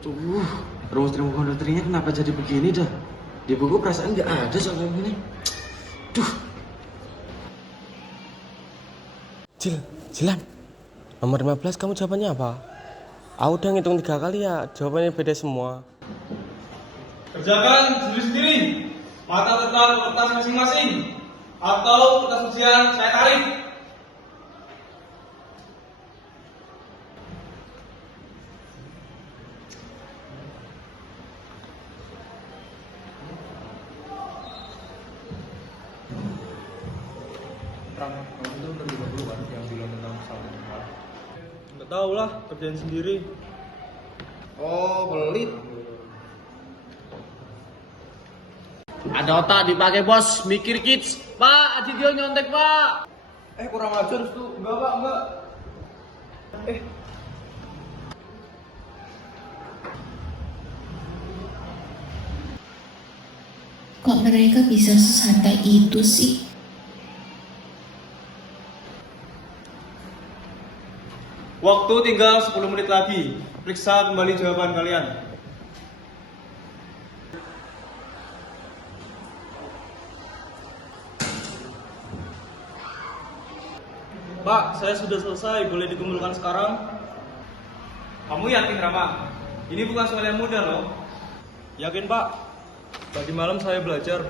Tuh, rumus trigonometrinya kenapa jadi begini dah? Di buku perasaan nggak ada soal kayak gini. Duh. Jilan. Nomor 15 kamu jawabannya apa? Aku udah ngitung 3 kali ya, jawabannya beda semua. Kerjakan sendiri-sendiri. Mata tentang kertas masing-masing. Atau kertas ujian saya tarik. Kamu itu terlibat dulu kan yang bilang tentang kesalahan. Nggak tahu lah, kerjain sendiri. Oh, pelit. Ada otak dipakai bos, mikir kids. Pak, Aji dia nyontek pak. Kurang ajar tuh. Enggak, Pak, enggak. Kok mereka bisa sesantai itu sih? Waktu tinggal 10 menit lagi. Periksa kembali jawaban kalian. Pak, saya sudah selesai. Boleh dikumpulkan sekarang? Kamu yakin, Rama? Ini bukan soal yang mudah, loh. Yakin, Pak? Tadi malam saya belajar.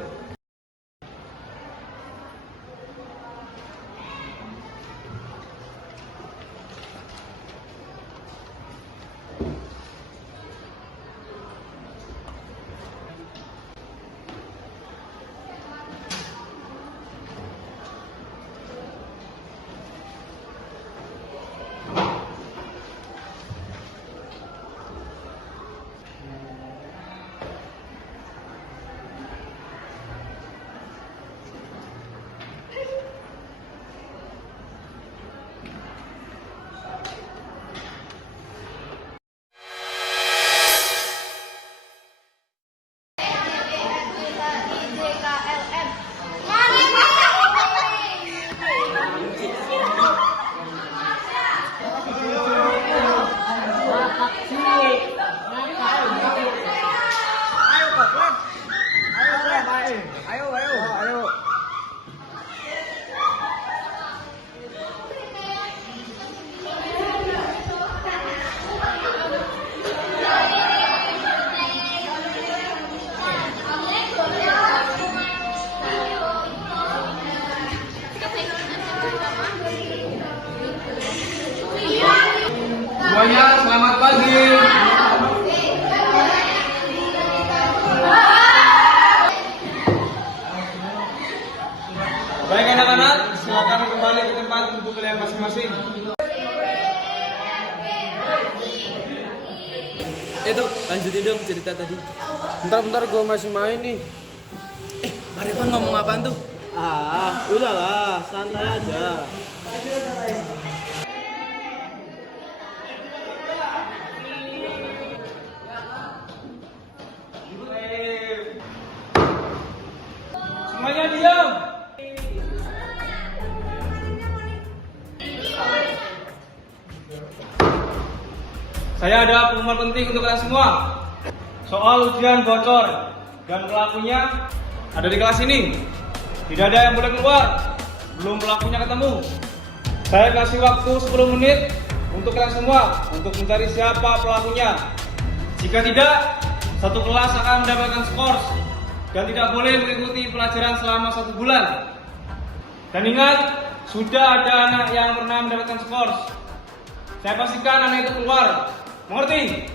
Semuanya selamat pagi. Baik anak-anak, silakan kembali ke tempat duduk kalian masing-masing. Itu lanjutin dong cerita tadi. Bentar, gua masih main nih. Maripan ngomong apaan tuh? Udahlah, santai aja. Semuanya diam. Saya ada pengumuman penting untuk kalian semua. Soal ujian bocor dan pelakunya ada di kelas ini. Tidak ada yang boleh keluar belum pelakunya ketemu. Saya kasih waktu 10 menit untuk kalian semua untuk mencari siapa pelakunya. Jika tidak, satu kelas akan mendapatkan skor dan tidak boleh mengikuti pelajaran selama 1 bulan. Dan ingat, sudah ada anak yang pernah mendapatkan skor. Saya pastikan anak itu keluar. Mengerti?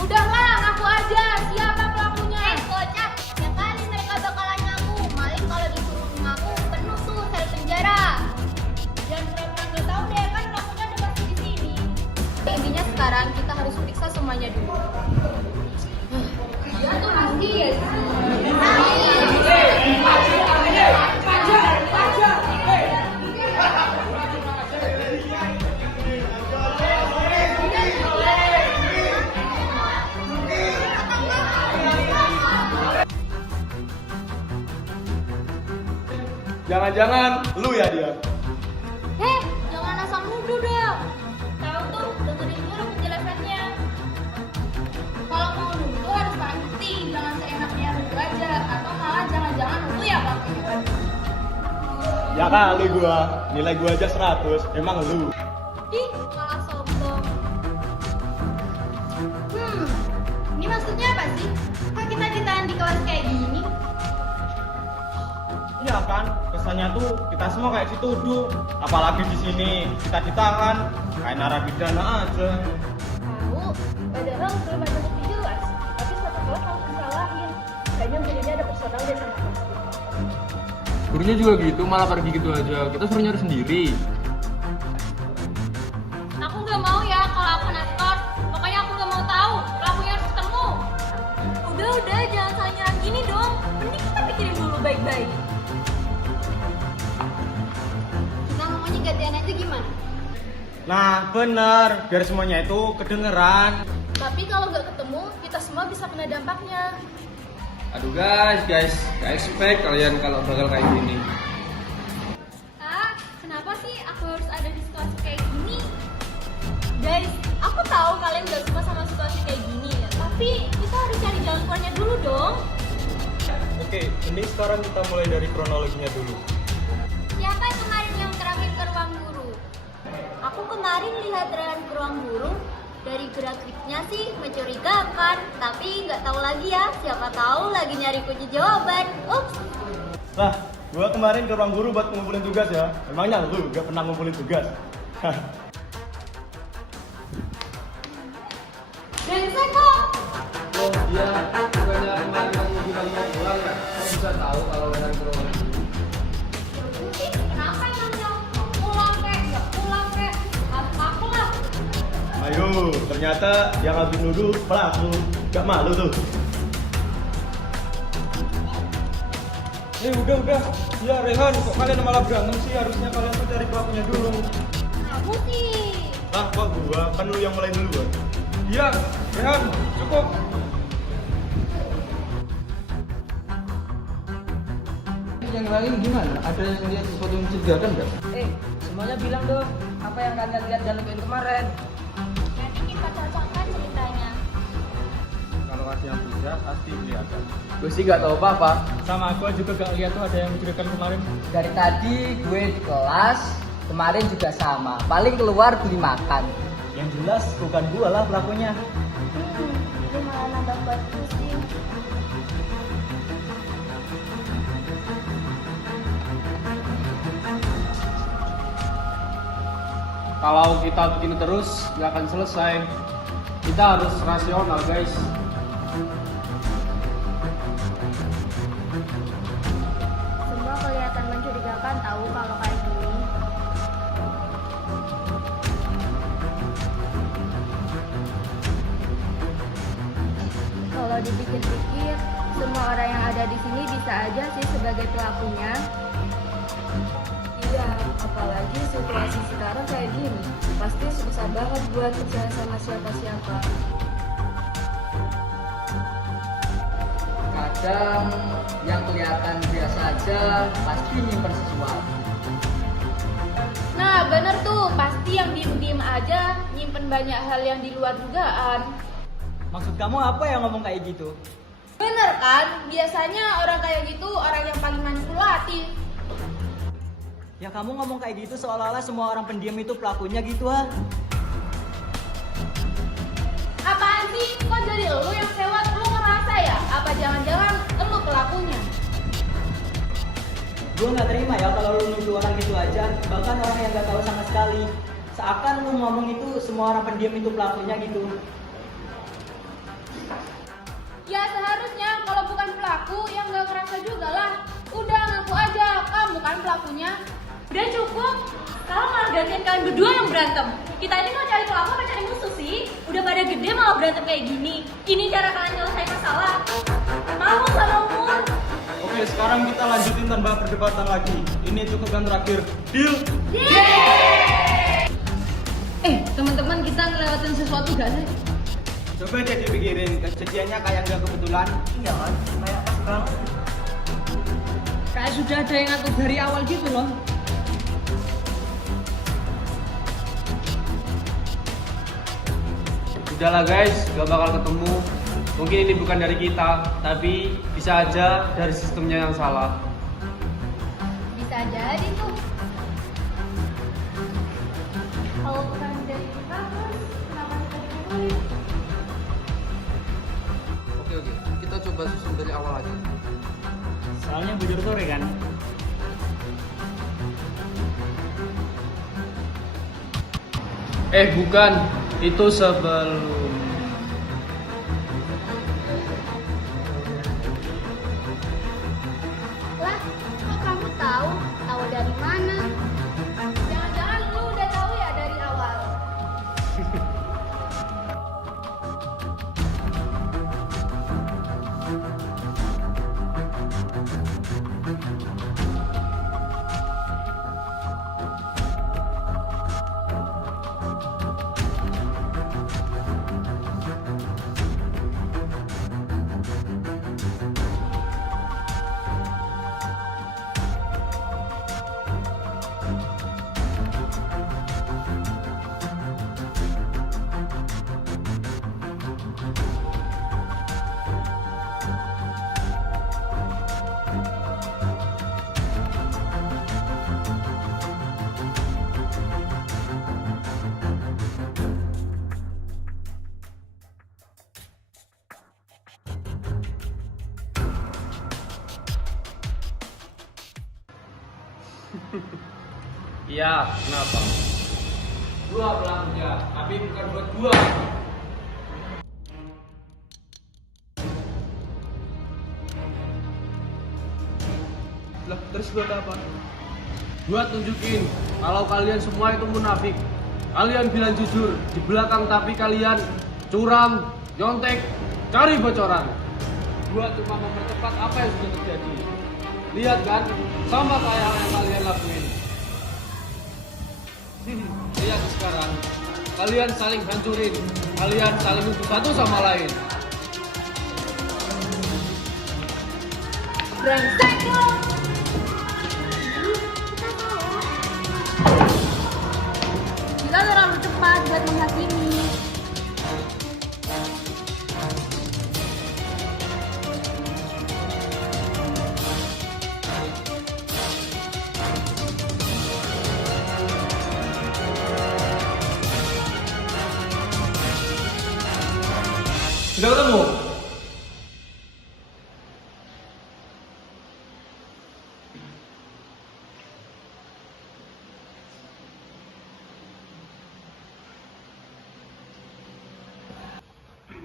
Udahlah, ngaku aja. Siapa pelakunya? Bocah, Jangan-jangan lu ya dia. Heh, jangan asal nuduh dong. Tahu tuh, dengerin dulu penjelasannya. Kalau mau nuduh harus pakai bukti, jangan seenaknya nuduh aja. Atau malah jangan-jangan lu ya pelakunya. Ya kali gua, nilai gua aja 100, emang lu. Ih, malah sombong. Ini maksudnya apa sih? Kok kita-kitaan di kelas kayak gini? Iya kan, kesannya tuh kita semua kayak dituduh. Apalagi di sini kita kan kayak narapidana aja. Tahu, padahal belum ada bukti jelas. Tapi satu kelas langsung disalahin. Kayaknya gurunya ada personal deh sama kelas. Gurunya juga gitu, malah pergi gitu aja. Kita suruh nyari sendiri. Aku nggak mau ya kalau aku nakal. Pokoknya aku nggak mau tahu. Pelakunya harus ketemu. Udah, jangan saling nyerang gini dong. Mending kita pikirin dulu baik-baik. Kita ngomongnya gantian aja gimana? Nah bener, biar semuanya itu kedengeran. Tapi kalau nggak ketemu, kita semua bisa kena dampaknya. Aduh guys, gak expect kalian kalau bakal kayak gini. Ah, kenapa sih aku harus ada di situasi kayak gini? Guys, aku tahu kalian gak suka sama situasi kayak gini ya. Tapi kita harus cari jalan keluarnya dulu dong. Oke, ini sekarang kita mulai dari kronologinya dulu. Siapa yang kemarin yang terakhir ke ruang guru? Aku kemarin lihat Ryan ke ruang guru. Dari gerak-geriknya sih mencurigakan, tapi nggak tahu lagi ya. Siapa tahu lagi nyari kunci jawaban. Ups. Lah, gua kemarin ke ruang guru buat ngumpulin tugas ya. Emangnya lu gak pernah ngumpulin tugas? Brengsek kok. Oh iya, bukannya kemarin kamu bilang mau pulang ya? Kamu bisa tahu kalau dengan kurang. Kenapa emang dong? Pulang kek, ya pulang kek. Aku lah. Ayo, ternyata yang habis nuduh pelaku. Gak malu tuh. Udah. Ya Rehan, kok kalian malah berantem sih? Harusnya kalian tuh cari pelakunya dulu. Kamu sih. Lah, kok gua? Kan lu yang mulai duluan. Iya, Rehan, cukup. Yang lain gimana? Ada yang lihat sesuatu yang mencurigakan nggak? Semuanya bilang dong apa yang kalian lihat dan lakuin kemarin. Nanti kita cocokkan ceritanya. Kalau ada yang bisa, pasti kelihatan. Gue sih nggak tahu apa-apa. Sama aku juga gak lihat tuh ada yang mencurigakan kemarin. Dari tadi gue di kelas, kemarin juga sama. Paling keluar beli makan. Yang jelas bukan gua lah pelakunya. Lu malah nambah buat pusing. Kalau kita begini terus, nggak akan selesai. Kita harus rasional, guys. Semua kelihatan mencurigakan tahu kalau kayak gini. Kalau dipikir-pikir, semua orang yang ada di sini bisa aja sih sebagai pelakunya. Iya, apalagi situasi sekarang kayak gini. Pasti susah banget buat percaya sama siapa-siapa. Kadang yang kelihatan biasa aja pasti nyimpen sesuatu. Nah, bener tuh, pasti yang diem-diem aja nyimpen banyak hal yang di luar dugaan. Maksud kamu apa yang ngomong kayak gitu? Bener kan? Biasanya orang kayak gitu orang yang paling manipulatif. Ya kamu ngomong kayak gitu seolah-olah semua orang pendiam itu pelakunya gitu ha? Apaan sih? Kok jadi lu yang sewot? Lu ngerasa ya? Apa jangan-jangan lu pelakunya? Gue nggak terima ya kalau lu nuduh orang gitu aja, bahkan orang yang nggak tahu sama sekali. Seakan lu ngomong itu semua orang pendiam itu pelakunya gitu. Ya seharusnya kalau bukan pelaku yang nggak ngerasa juga lah. Udah ngaku aja, kamu kan pelakunya. Udah cukup. Sekarang malah gantian kalian berdua yang berantem. Kita ini mau cari pelaku apa cari musuh sih? Udah pada gede malah berantem kayak gini. Ini cara kalian nyelesain masalah. Mau sama umur. Oke, sekarang kita lanjutin tanpa perdebatan lagi. Ini cukup yang terakhir. Deal? Teman-teman, kita ngelewatin sesuatu gak sih? Coba deh dipikirin, kejadiannya kayak nggak kebetulan. Iya kan? Kayak pas banget. Kayak sudah ada yang ngatur dari awal gitu loh. Udahlah guys, gak bakal ketemu. Mungkin ini bukan dari kita, tapi bisa aja dari sistemnya yang salah. Bisa jadi tuh. Kalau bukan dari kita, terus kenapa kita dipukulin? Oke, kita coba susun dari awal aja. Soalnya bujur sore kan. Bukan, itu sebelum. Lah, kok kamu tahu? Tahu dari mana? Jangan-jangan lu udah tahu ya dari awal. Iya, kenapa? Gua pelakunya, tapi bukan buat gua. Lah, terus buat apa? Gua tunjukin kalau kalian semua itu munafik. Kalian bilang jujur di belakang, tapi kalian curang, nyontek, cari bocoran. Gua cuma mempercepat apa yang sudah terjadi. Lihat kan, sama kayak yang kalian lakuin. Lihat sekarang, kalian saling hancurin, kalian saling nuduh satu sama lain. Brengsek lo. Kita terlalu cepat buat menghakimi. Sudah ketemu?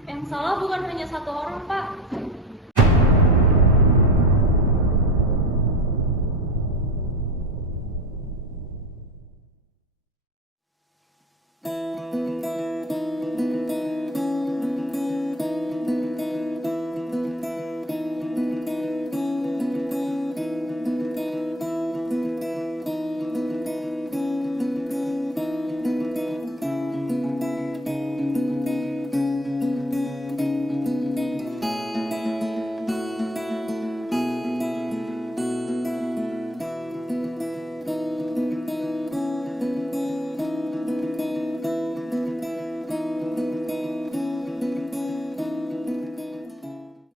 Yang salah bukan hanya satu orang, Pak.